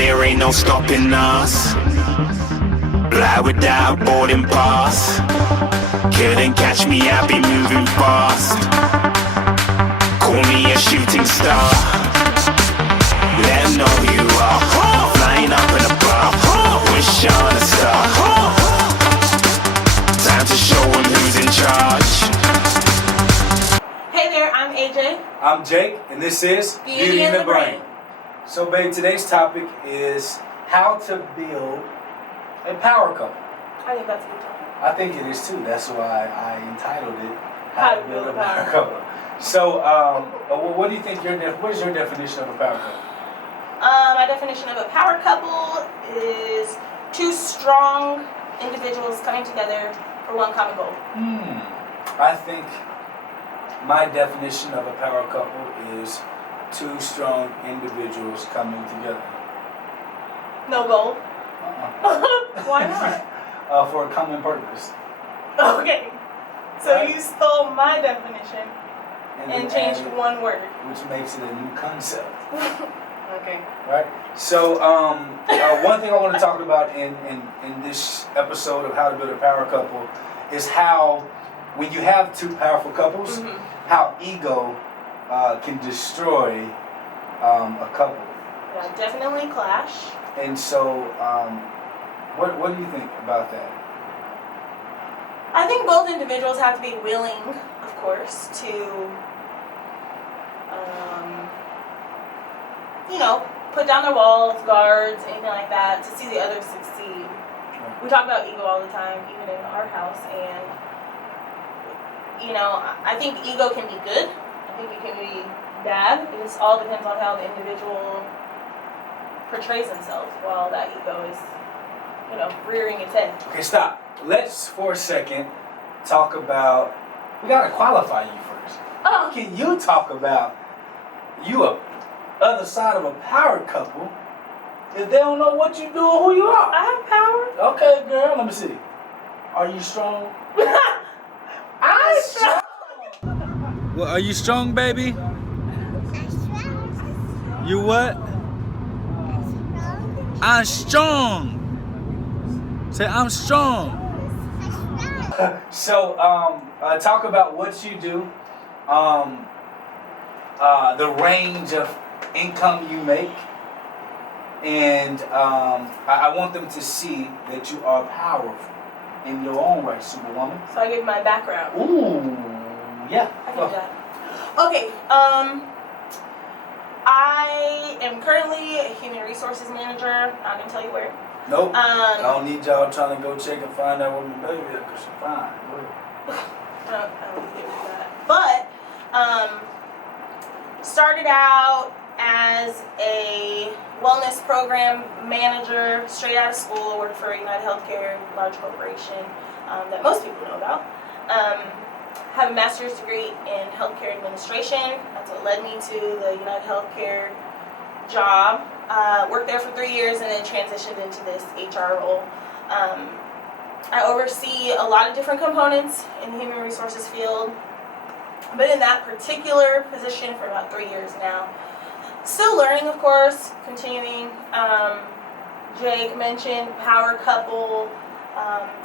there ain't no stopping us. Fly without boarding pass. Couldn't catch me, I be moving fast. Call me a shooting star. Let 'em know who you are. Flying up in a bar. Wish on a star. Time to show 'em who's in charge. Hey there, I'm AJ. I'm Jake, and this is Beauty in the Brain. So, babe, today's topic is how to build a power couple. I think that's a good topic. I think it is too. That's why I entitled it How to Build a Power Couple. So, what do you think what is your definition of a power couple? My definition of a power couple is two strong individuals coming together for one common goal. I think my definition of a power couple is two strong individuals coming together. No goal? Why not? For a common purpose. Okay. So Right. you stole my definition and changed one word. Which makes it a new concept. Okay. Right? So, one thing I want to talk about in this episode of How to Build a Power Couple is how, when you have two powerful couples, how ego can destroy a couple. Yeah, definitely clash. And so, what do you think about that? I think both individuals have to be willing, of course, to, put down their walls, guards, anything like that, to see the other succeed. We talk about ego all the time, even in our house, and, I think ego can be good. I think it can be bad. It just all depends on how the individual portrays themselves while that ego is, rearing its head. Okay, stop. Let's, for a second, talk about, we got to qualify you first. How can you talk about you other side of a power couple if they don't know what you do or who you are? I have power. Okay, girl, let me see. Are you strong? I'm strong. Well, are you strong, baby? You what? I'm strong. Say, I'm strong. So, talk about what you do, the range of income you make, and I want them to see that you are powerful in your own right, Superwoman. So I give my background. Ooh, yeah. I can do that. Okay, I am currently a human resources manager. I'm going to tell you where. Nope. I don't need y'all trying to go check and find out what my baby is, because she's fine. I don't get into that. But, started out as a wellness program manager straight out of school. Worked for United Healthcare, a large corporation that most people know about. Have a master's degree in healthcare administration. That's what led me to the United Healthcare job. Worked there for 3 years and then transitioned into this HR role. I oversee a lot of different components in the human resources field. Been in that particular position for about 3 years now. Still learning, of course, continuing. Jake mentioned power couple.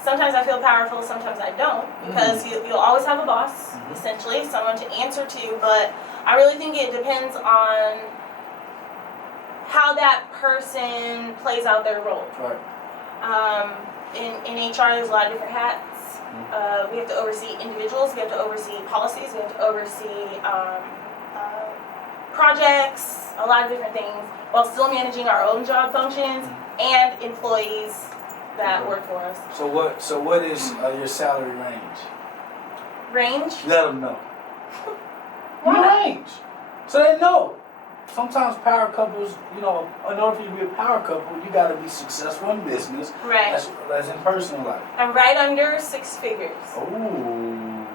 Sometimes I feel powerful, sometimes I don't, because you'll always have a boss, essentially, someone to answer to, but I really think it depends on how that person plays out their role. Right. In HR, there's a lot of different hats. We have to oversee individuals, we have to oversee policies, we have to oversee projects, a lot of different things, while still managing our own job functions and employees that work for us. So what is your salary range? Range? Let them know. Why? Range. So they know. Sometimes power couples, in order for you to be a power couple, you got to be successful in business, Right. as in personal life. I'm right under 6 figures. Ooh.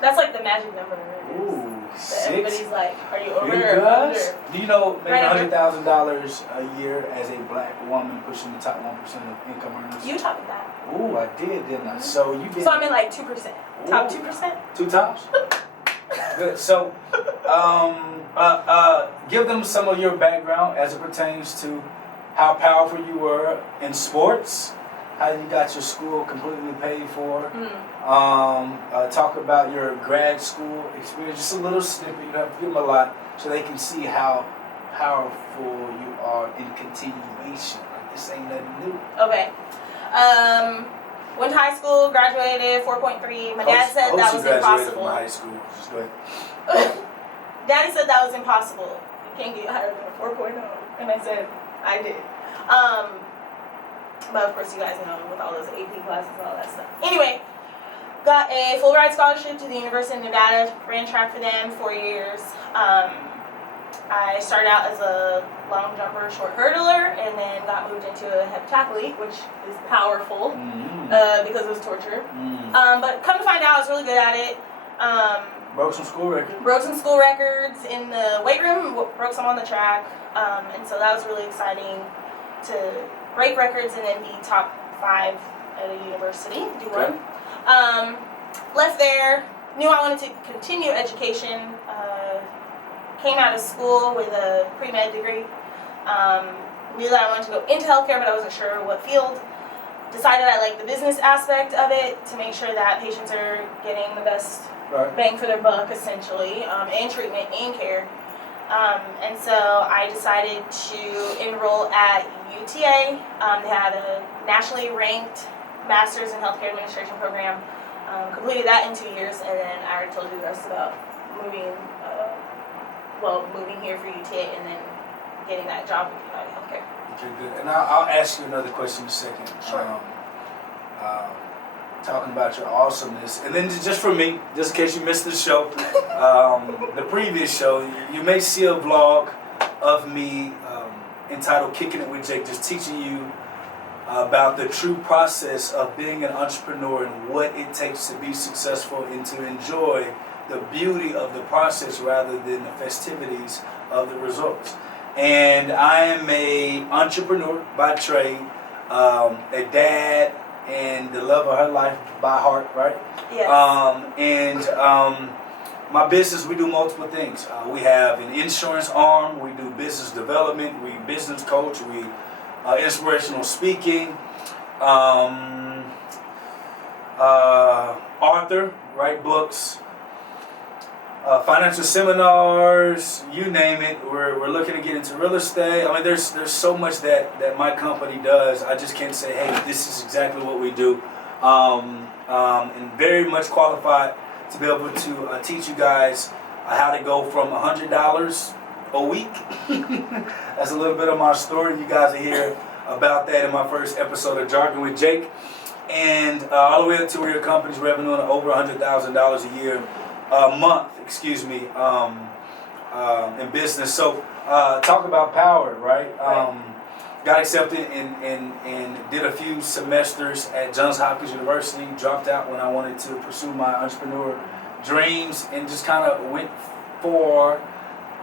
That's like the magic number. Ooh. That 6. everybody's like, are you over You or guys? under? Do you know making Right under. $100,000 a year as a black woman pushing the top 1% of income earners? You taught me that. Ooh, I did, didn't I? So you did. So I'm in like 2%. Top 2%? 2 tops? Good. So, give them some of your background as it pertains to how powerful you were in sports, how you got your school completely paid for. Talk about your grad school experience, just a little snippet. You don't have to give them a lot, so they can see how powerful you are in continuation. Like, this ain't nothing new. Okay. Went to high school, graduated 4.3. My dad said that was impossible. From high school. Just go ahead. Daddy said that was impossible. You can't get higher than a 4.0. And I said, I did. But of course, you guys know with all those AP classes and all that stuff. Anyway, got a full ride scholarship to the University of Nevada. Ran track for them 4 years. I started out as a long jumper, short hurdler, and then got moved into a heptathlete, which is powerful because it was torture. But come to find out, I was really good at it. Broke some school records. Broke some school records in the weight room, broke some on the track, and so that was really exciting to break records and then be top 5 at a university, do one. Left there, knew I wanted to continue education, came out of school with a pre-med degree, knew that I wanted to go into healthcare, but I wasn't sure what field. Decided I liked the business aspect of it to make sure that patients are getting the best bang for their buck, essentially, and treatment and care. And so I decided to enroll at UTA. They had a nationally ranked master's in healthcare administration program. Completed that in 2 years, and then I already told you the rest about moving here for UTA and then getting that job with United Healthcare. Okay, good. And I'll ask you another question in a second. Sure. Talking about your awesomeness, and then just for me, just in case you missed the show, the previous show, you may see a vlog of me entitled "Kicking It with Jake," just teaching you about the true process of being an entrepreneur and what it takes to be successful and to enjoy the beauty of the process rather than the festivities of the results. And I am a entrepreneur by trade, a dad, and the love of her life by heart, right? Yes. My business, we do multiple things. We have an insurance arm, we do business development, we business coach, we inspirational speaking, author, write books, financial seminars, you name it. We're looking to get into real estate. I mean, there's so much that my company does. I just can't say, hey, this is exactly what we do. And very much qualified to be able to teach you guys how to go from $100 a week. That's a little bit of my story. You guys will hear about that in my first episode of Jargon with Jake. And all the way up to where your company's revenue of over $100,000 a month, in business. So talk about power, right? Got accepted and did a few semesters at Johns Hopkins University, dropped out when I wanted to pursue my entrepreneur dreams, and just kind of went for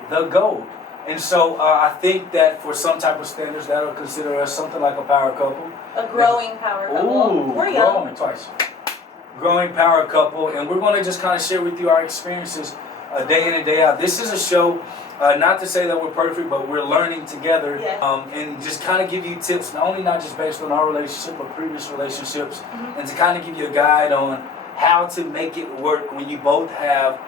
the gold. And so I think that for some type of standards, that will consider us something like a power couple. A growing power couple. Ooh, we're young. Growing twice. Growing power couple, and we're going to just kind of share with you our experiences day in and day out. This is a show, not to say that we're perfect, but we're learning together, and just kind of give you tips, not just based on our relationship, but previous relationships, and to kind of give you a guide on how to make it work when you both have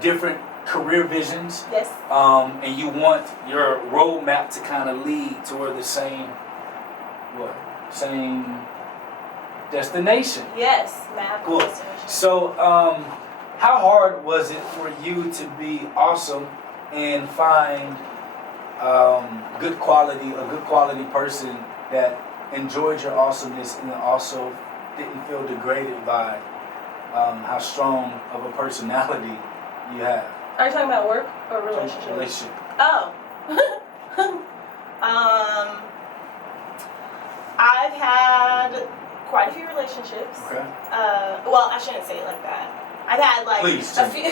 different career visions, and you want your roadmap to kind of lead toward the same destination. Yes, map cool. destination. So, how hard was it for you to be awesome and find a good quality person that enjoyed your awesomeness and also didn't feel degraded by how strong of a personality you have? Are you talking about work or relationship? Relationship. Oh. I've had quite a few relationships. Okay. Well, I shouldn't say it like that. I've had like Please, a few.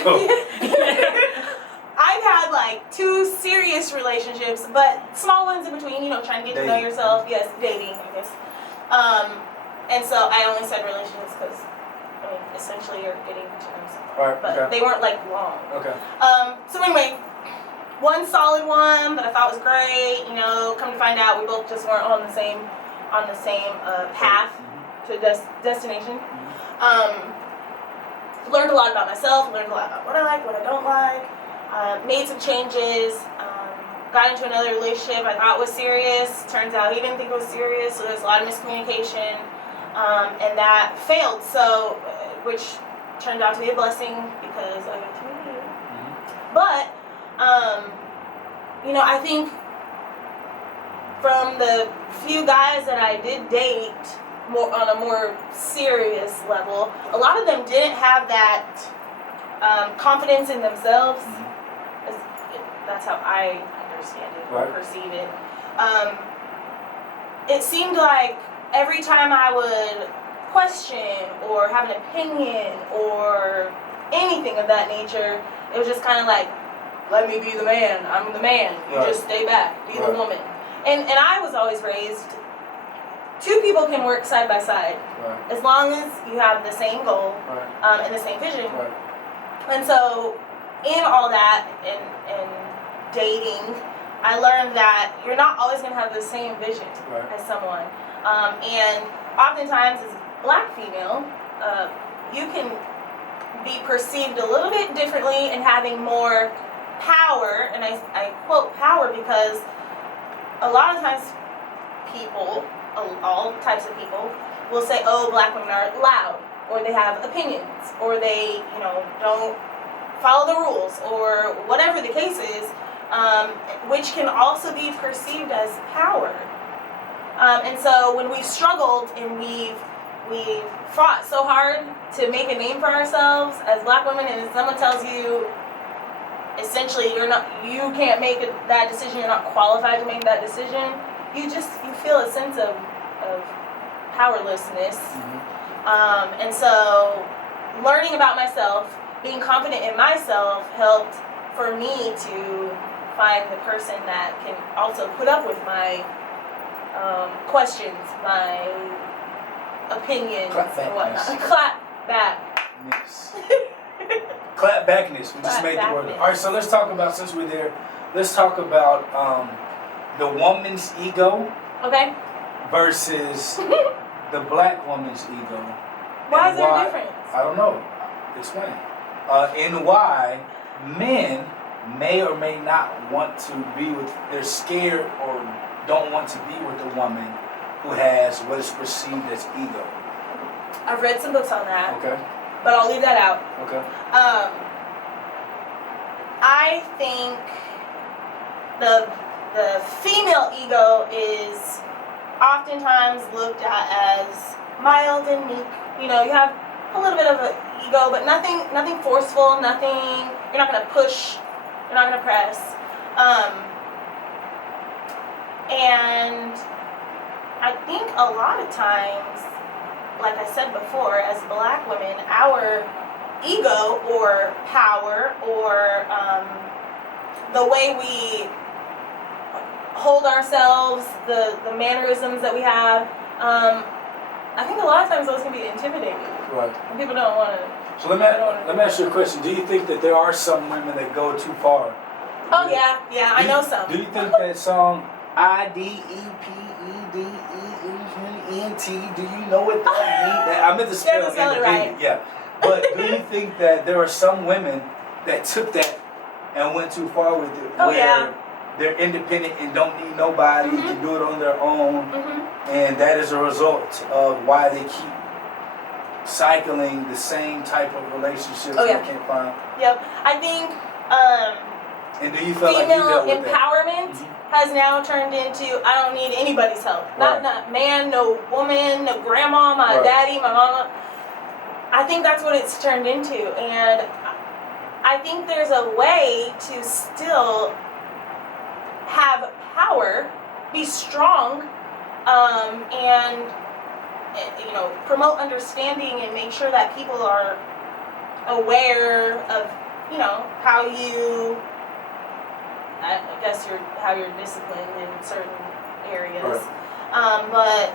I've had like 2 serious relationships, but small ones in between. Trying to get to know yourself. Yes, dating, I guess. And so I only said relationships because, essentially you're getting to know someone. Right. But they weren't like long. Okay. So anyway, one solid one that I thought was great. You know, come to find out, we both just weren't on the same path to destination. Learned a lot about myself. Learned a lot about what I like, what I don't like. Made some changes. Got into another relationship I thought was serious. Turns out he didn't think it was serious, so there's a lot of miscommunication, and that failed. So, which turned out to be a blessing because I got to meet you. But, you know, I think from the few guys that I did date on a more serious level, a lot of them didn't have that confidence in themselves. That's how I understand it or perceive it. It seemed like every time I would question or have an opinion or anything of that nature, it was just kind of like, let me be the man. I'm the man. You just stay back. Be the woman. And I was always raised, two people can work side by side as long as you have the same goal and the same vision. And so in all that and dating, I learned that you're not always going to have the same vision as someone. And oftentimes as a black female, you can be perceived a little bit differently and having more power, and I quote power because a lot of times people, all types of people, will say, oh, black women are loud, or they have opinions, or they, you know, don't follow the rules, or whatever the case is, which can also be perceived as power. And so when we've struggled and we've fought so hard to make a name for ourselves as black women, and someone tells you essentially you can't make that decision, you're not qualified to make that decision, you feel a sense of powerlessness. And so learning about myself, being confident in myself, helped for me to find the person that can also put up with my questions, my opinions, and whatnot. Clap back. Clap backness. We just made the word. All right, so let's talk about, since we're there, let's talk about the woman's ego versus the black woman's ego. Why is there a difference? I don't know. Explain. And why men may or may not want to be with, they're scared or don't want to be with a woman who has what is perceived as ego. I've read some books on that. Okay. But I'll leave that out. Okay. I think the female ego is oftentimes looked at as mild and meek. You know, you have a little bit of an ego, but nothing forceful, nothing, you're not going to push, you're not going to press. And I think a lot of times, like I said before, as black women, our ego or power or the way we hold ourselves, the mannerisms that we have, I think a lot of times those can be intimidating. Right. And people don't want to. So let me ask you a question. Do you think that there are some women that go too far? Oh yeah, I know some. Do you think that song IDEPEDENT, do you know what that means? I meant to spell it right. Yeah. But do you think that there are some women that took that and went too far with it? They're independent and don't need nobody, can do it on their own, and that is a result of why they keep cycling the same type of relationships they can't find? Yep. I think and do you feel like you dealt with empowerment has now turned into I don't need anybody's help. Not man, no woman, no grandma, my daddy, my mama. I think that's what it's turned into, and I think there's a way to still have power, be strong, and you know, promote understanding and make sure that people are aware of, you know, how you, I guess how you're disciplined in certain areas. But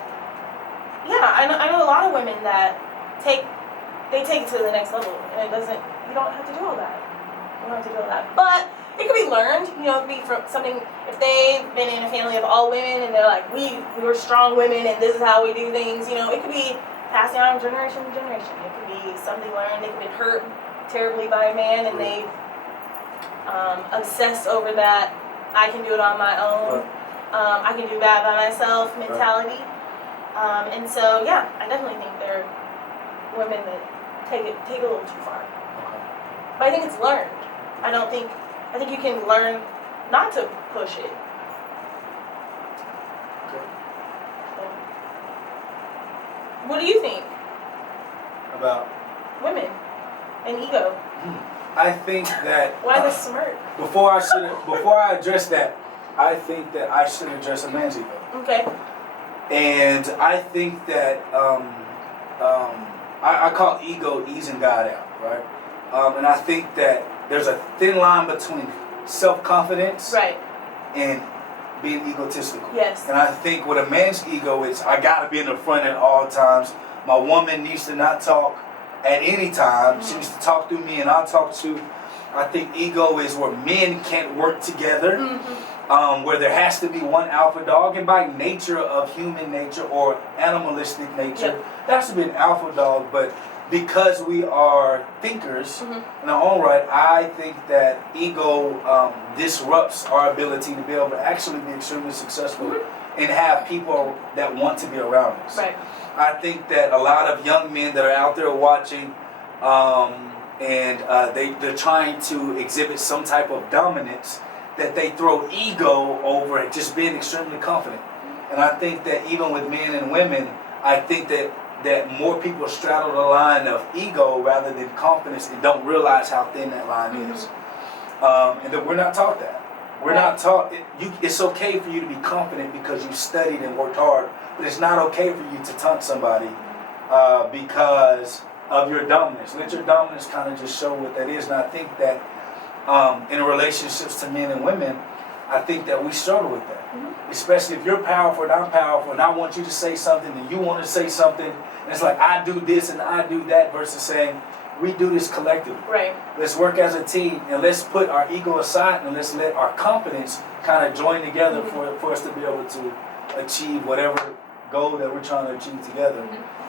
yeah, I know a lot of women that take it to the next level, and you don't have to do all that. You don't have to do all that. But it could be learned. You know, it could be from something. If they've been in a family of all women and they're like, we're strong women and this is how we do things. You know, it could be passed down generation to generation. It could be something learned. They could have been hurt terribly by a man and they obsessed over that. I can do it on my own. I can do bad by myself mentality. And so, yeah, I definitely think there are women that take it a little too far. But I think it's learned. I think you can learn not to push it. So, what do you think About? women and ego? I think that Why the smirk? before I address that, I think that I should address a man's ego. Okay. And I think that I call ego easing God out, right? And I think that there's a thin line between self-confidence Right. and being egotistical. Yes. And I think with a man's ego, it's I gotta be in the front at all times. My woman needs to not talk at any time. She needs to talk through me and I'll talk to. I think ego is where men can't work together. Where there has to be one alpha dog, and by nature of human nature or animalistic nature, there has to be an alpha dog. But because we are thinkers in our own right, I think that ego disrupts our ability to be able to actually be extremely successful and have people that want to be around us. Right. I think that a lot of young men that are out there watching, and they're trying to exhibit some type of dominance, that they throw ego over it, just being extremely confident. And I think that even with men and women, I think that more people straddle the line of ego rather than confidence and don't realize how thin that line is. And that we're not taught that. We're not taught, it's okay for you to be confident because you studied and worked hard, but it's not okay for you to taunt somebody because of your dominance. Let your dominance kind of just show what that is. And I think that in relationships to men and women, I think that we struggle with that. Especially if you're powerful and I'm powerful and I want you to say something and you want to say something. And it's like, I do this and I do that versus saying, we do this collectively. Right. Let's work as a team and let's put our ego aside and let's let our confidence kind of join together for us to be able to achieve whatever goal that we're trying to achieve together.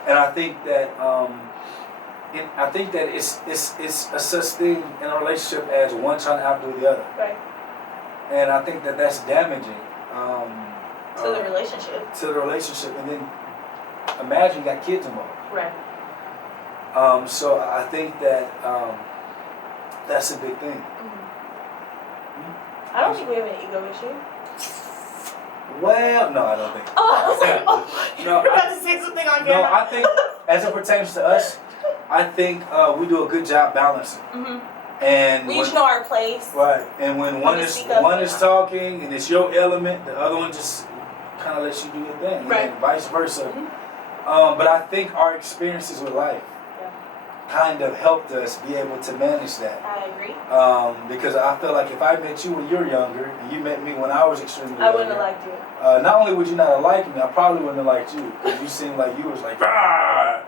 And I think that it's a such thing in a relationship as one trying to outdo the other. Right. And I think that that's damaging. To the relationship. To the relationship. And then imagine you got kids involved. Right. So I think that that's a big thing. I don't think we have an ego issue. Well, no, I don't think. Oh, I was like, oh, No, you're about to say something on camera. No, I think as it pertains to us, I think we do a good job balancing. And we each know our place. Right, and when one is talking and it's your element, the other one just kind of lets you do your thing, right. And vice versa. But I think our experiences with life kind of helped us be able to manage that. I agree. Because I feel like if I met you when you were younger and you met me when I was extremely younger, I wouldn't have liked you. Not only would you not have liked me, I probably wouldn't have liked you because you seemed like you was like, ah!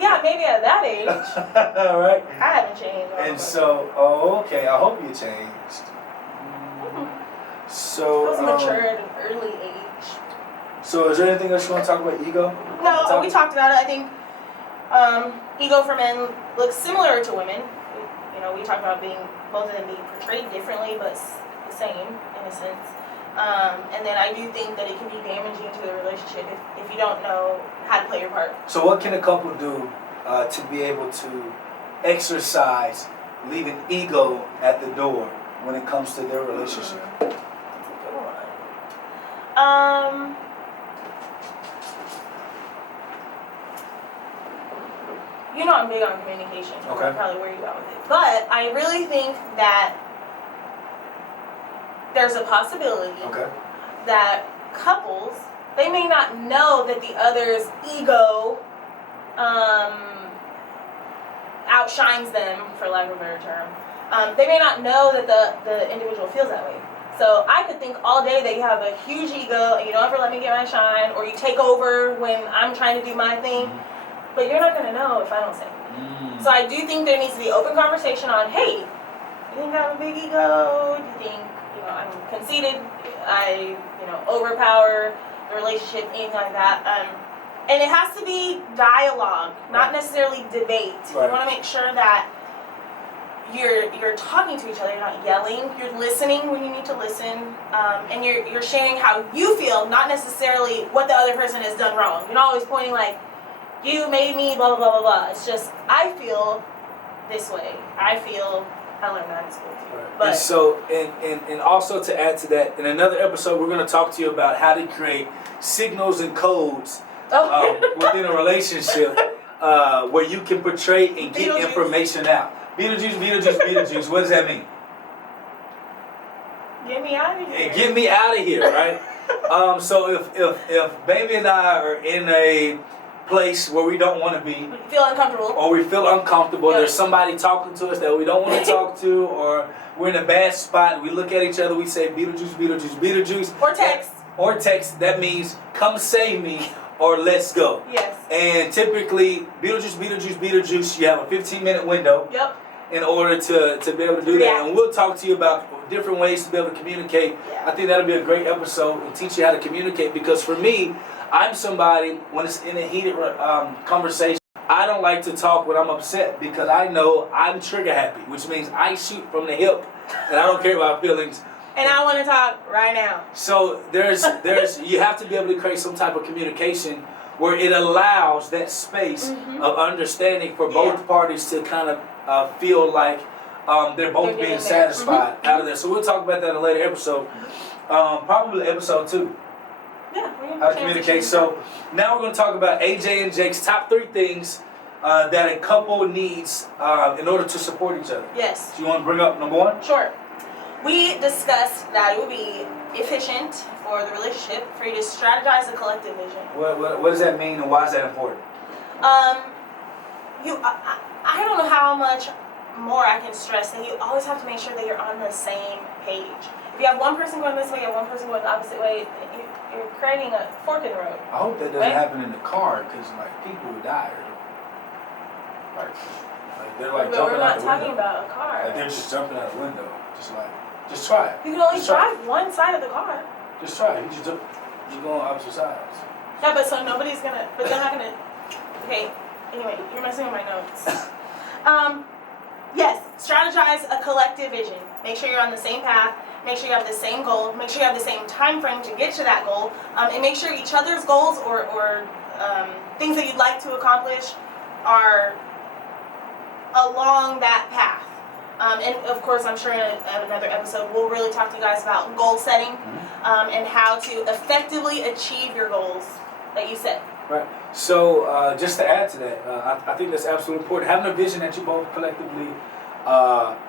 Yeah, maybe at that age. Right? I haven't changed. And so, okay, I hope you changed. So, I was mature at an early age. So is there anything else you want to talk about ego? No, we talked about it. I think ego for men looks similar to women. You know, we talked about both of them being portrayed differently, but the same in a sense. And then I do think that it can be damaging to the relationship if you don't know how to play your part. So what can a couple do to be able to exercise leaving ego at the door when it comes to their relationship? That's a good one. You know I'm big on communication. Okay. Probably where you are with it. But I really think that there's a possibility that couples, they may not know that the other's ego outshines them, for lack of a better term. They may not know that the individual feels that way. So I could think all day that you have a huge ego and you don't ever let me get my shine, or you take over when I'm trying to do my thing, but you're not going to know if I don't say anything. So I do think there needs to be open conversation on, hey, you think I have a big ego? Do you think, I'm conceited? I, overpower the relationship, anything like that. And it has to be dialogue, not necessarily debate. Right. You want to make sure that you're talking to each other, you're not yelling, you're listening when you need to listen, and you're sharing how you feel, not necessarily what the other person has done wrong. You're not always pointing like, you made me blah, blah, blah, blah, blah. It's just, I feel this way. I learned that in school too. Right. But and so, and also to add to that, in another episode, we're going to talk to you about how to create signals and codes within a relationship where you can portray and get information out. Beetlejuice, Beetlejuice, Beetlejuice. What does that mean? Get me out of here. Get me out of here, right? So if baby and I are in a place where we don't want to be, we feel uncomfortable, or we feel uncomfortable, yep. There's somebody talking to us that we don't want to talk to, or we're in a bad spot, we look at each other, we say Beetlejuice, Beetlejuice, Beetlejuice. Or text. That means come save me or let's go. Yes. And typically, Beetlejuice, Beetlejuice, Beetlejuice, you have a 15-minute window. Yep. In order to be able to do that. And we'll talk to you about different ways to be able to communicate. Yeah. I think that'll be a great episode and teach you how to communicate, because for me, I'm somebody, when it's in a heated conversation, I don't like to talk when I'm upset, because I know I'm trigger happy, which means I shoot from the hip and I don't care about feelings. And I want to talk right now. So there's you have to be able to create some type of communication where it allows that space of understanding for both parties to kind of feel like they're both being satisfied out of that. So we'll talk about that in a later episode, probably episode 2. Yeah, How to communicate. So now we're going to talk about AJ and Jake's top 3 things that a couple needs in order to support each other. Yes. So you want to bring up number 1? Sure. We discussed that it would be efficient for the relationship for you to strategize a collective vision. What does that mean, and why is that important? I don't know how much more I can stress that you always have to make sure that you're on the same page. If you have one person going this way, you have one person going the opposite way, you're creating a fork in the road. I hope that doesn't happen in the car, because people would die. Like they're But jumping we're out not the talking window. about a car. Like they're just jumping out the window. Just try it. You can only drive one side of the car. Just try it. You go on opposite sides. Yeah, but so nobody's gonna, but they're not gonna, okay, anyway, you're messing with my notes. Yes, strategize a collective vision. Make sure you're on the same path, make sure you have the same goal, make sure you have the same time frame to get to that goal, and make sure each other's goals or things that you'd like to accomplish are along that path. And of course, I'm sure in another episode, we'll really talk to you guys about goal setting and how to effectively achieve your goals that you set. Right. So just to add to that, I think that's absolutely important. Having a vision that you both collectively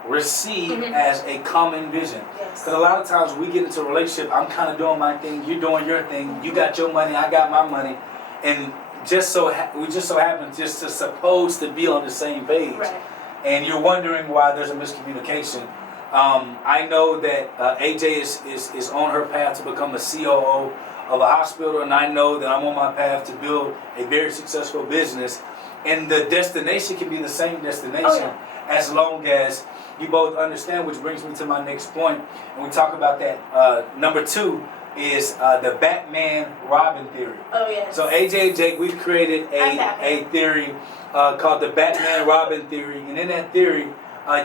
receive as a common vision. Yes. Because a lot of times we get into a relationship, I'm kind of doing my thing, you're doing your thing, you got your money, I got my money, and we just so happen just to supposed to be on the same page. Right. And you're wondering why there's a miscommunication. I know that AJ is on her path to become a COO of a hospital, and I know that I'm on my path to build a very successful business. And the destination can be the same destination as long as you both understand, which brings me to my next point. And we talk about that. Number 2 is the Batman-Robin theory. Oh, yes. So AJ and Jake, we've created a theory called the Batman-Robin theory. And in that theory,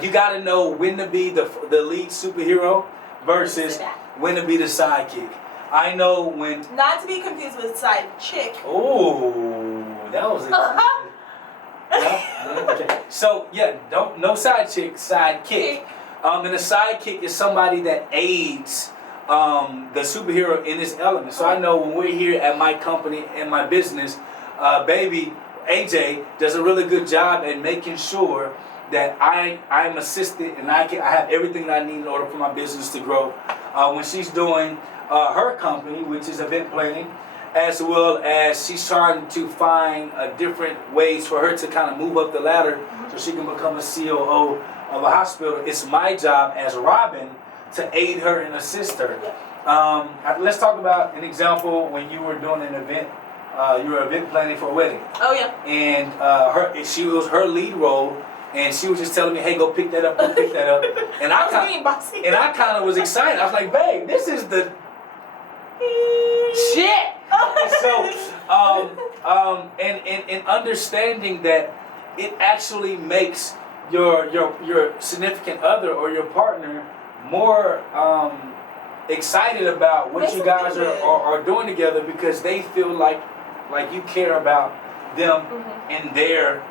you got to know when to be the lead superhero versus when to be the sidekick. I know when... Not to be confused with side chick. Oh, that was it. Okay. So, no side chick, sidekick. And a sidekick is somebody that aids the superhero in his element. So I know when we're here at my company and my business, baby AJ does a really good job at making sure that I'm assisted and I have everything that I need in order for my business to grow. When she's doing her company, which is event planning, as well as she's trying to find different ways for her to kind of move up the ladder so she can become a COO of a hospital. It's my job as Robin to aid her and assist her. Let's talk about an example when you were doing an event. You were event planning for a wedding. Oh yeah. And her lead role and she was just telling me, "Hey, go pick that up, go pick that up." And I was being bossy. and I kind of was excited. I was like, "Babe, this is the shit." And so, and understanding that it actually makes your significant other or your partner more excited about what you guys are doing together, because they feel like you care about them and their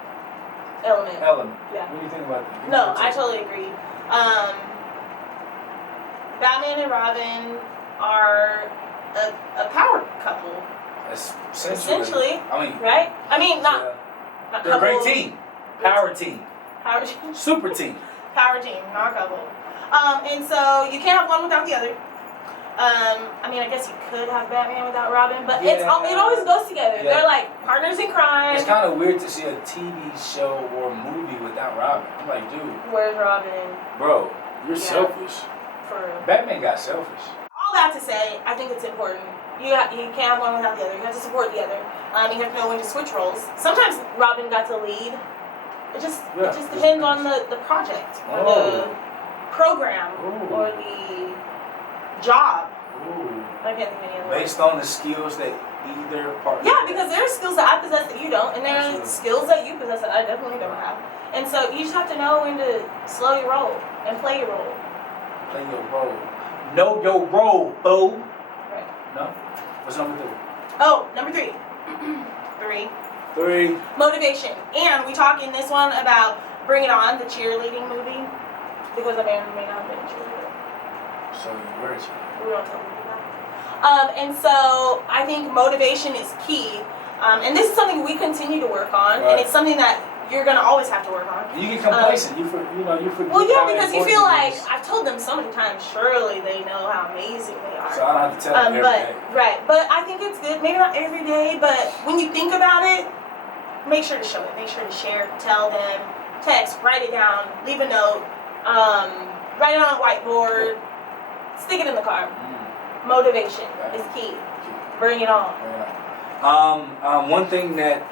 element. Yeah. What do you think about that? No, I totally agree. Batman and Robin are a power couple. Essentially. I mean, right? I mean, not they're a couple. great team. Power team. Power team. Super team. Power team, not couple. And so you can't have one without the other. I mean, I guess you could have Batman without Robin, but it always goes together. Yeah. They're like partners in crime. It's kind of weird to see a TV show or movie without Robin. I'm like, dude. Where's Robin? Bro, you're selfish. For real. Batman got selfish. All that to say, I think it's important. You can't have one without the other. You have to support the other. You have to know when to switch roles. Sometimes Robin got to lead. It just depends on the project or the program or the job. I can't think of any other Based on the skills that either partner. Yeah, because there are skills that I possess that you don't, and there are skills that you possess that I definitely don't have. And so you just have to know when to slow your roll and play your role. Play your role. Know your role, boo. Right. No? What's number 3? Oh, number 3. 3. Motivation. And we talk in this one about Bring It On, the cheerleading movie, because I may or may not have been a cheerleader. So you were a cheerleader. We don't tell people that. And so I think motivation is key. And this is something we continue to work on, and it's something that you're gonna always have to work on. You get complacent. You forget. Well, yeah, because you feel like I've told them so many times. Surely they know how amazing they are. So I don't have to tell them every day. Right. But I think it's good. Maybe not every day, but when you think about it, make sure to show it. Make sure to share. Tell them. Text. Write it down. Leave a note. Write it on a whiteboard. Stick it in the car. Motivation is key. Bring it on. One thing that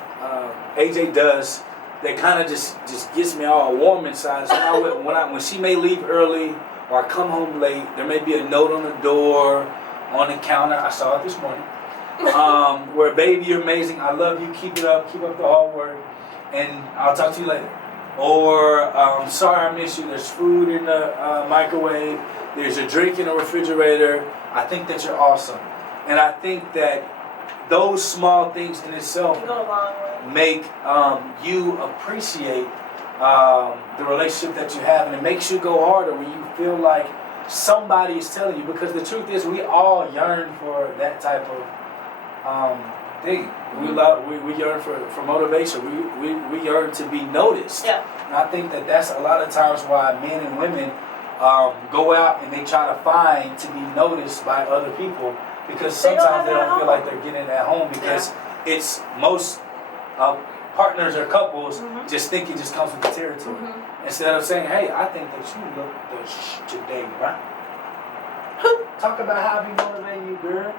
AJ does that kind of just gets me all warm inside. So when she may leave early or I come home late, there may be a note on the door, on the counter. I saw it this morning. Where, baby, you're amazing. I love you. Keep it up. Keep up the hard work. And I'll talk to you later. Or, sorry I miss you. There's food in the microwave. There's a drink in the refrigerator. I think that you're awesome. And I think that those small things in itself make you appreciate the relationship that you have, and it makes you go harder when you feel like somebody is telling you. Because the truth is, we all yearn for that type of thing. We yearn for motivation. We yearn to be noticed. Yeah. And I think that that's a lot of times why men and women go out and they try to find to be noticed by other people, because sometimes they don't feel like they're getting it at home, because it's most partners or couples just think it just comes with the territory. Instead of saying, hey, I think that you look the today, right? Talk about how I be motivating you, girl.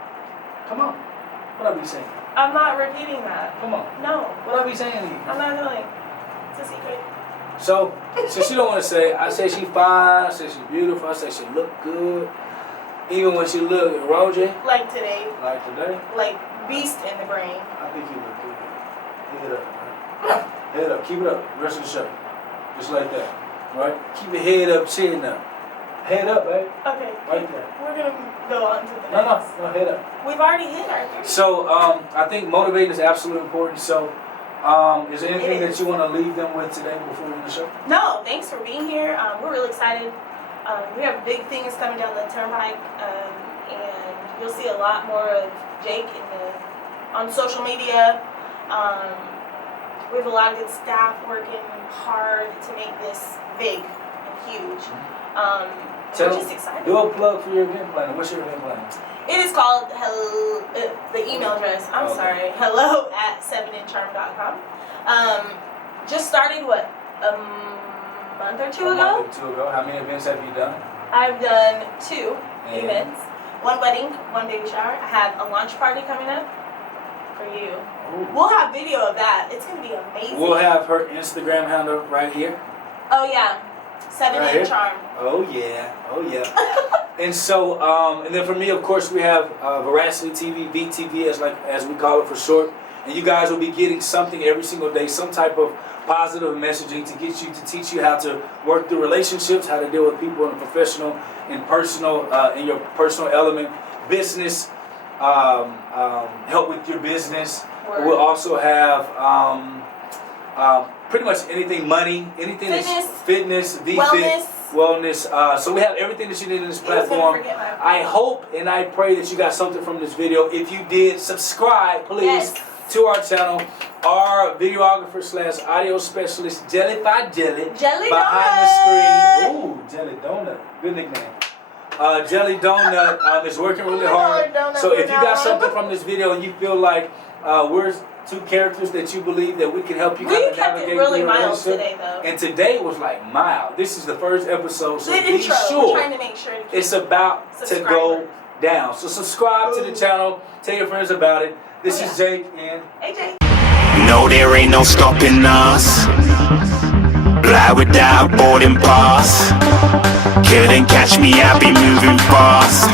Come on. What I be saying? I'm not repeating that. Come on. No. What I be saying to you? I'm not doing it. It's a secret. So she don't want to say, I say she fine, I say she beautiful, I say she look good. Even when she look rosy. Like today. Like today. Like beast in the brain. I think you look good. Head up, man. Head up. Keep it up. Rest of the show. Just like that. Right? Keep your head up, chin up. Head up, babe. Okay. Right there. We're going to go on to the next. No, head up. We've already hit our 30. So, I think motivating is absolutely important. So, is there anything that you want to leave them with today before we end the show? No, thanks for being here. We're really excited. We have big things coming down the turnpike, and you'll see a lot more of Jake on social media. We have a lot of good staff working hard to make this big and huge. We're just excited. Do a plug for your event planner. What's your event planner? It is called the email address. I'm sorry. hello@7incharm.com. Just started a month or two ago. A month or two ago. How many events have you done? I've done 2 events. 1 wedding, 1 baby shower. I have a launch party coming up for you. Ooh. We'll have video of that. It's going to be amazing. We'll have her Instagram handle right here. Oh yeah, 7 Right name here. charm. Oh yeah, oh yeah. And so, and then for me, of course, we have Veracity TV, VTV as we call it for short. And you guys will be getting something every single day, some type of positive messaging to teach you how to work through relationships, how to deal with people in a professional, in personal, in your personal element, business, help with your business. Word. We'll also have pretty much anything, money, anything that's fitness, wellness. So we have everything that you need in this platform. I hope and I pray that you got something from this video. If you did, subscribe, please, to our channel. Our videographer / audio specialist, Jellified Jelly, behind the screen. Ooh, Jelly Donut, good nickname. Jelly Donut is working really hard. So if you got something from this video and you feel like we're two characters that you believe that we can help you kind of navigate really your mild relationship. today, though. And today was like mild. This is the first episode, so the be intro. sure We're trying to make sure to keep it's about to go down. So subscribe to the channel. Tell your friends about it. This is Jake and AJ. No, there ain't no stopping us. Fly without boarding pass. Couldn't catch me, I be moving fast.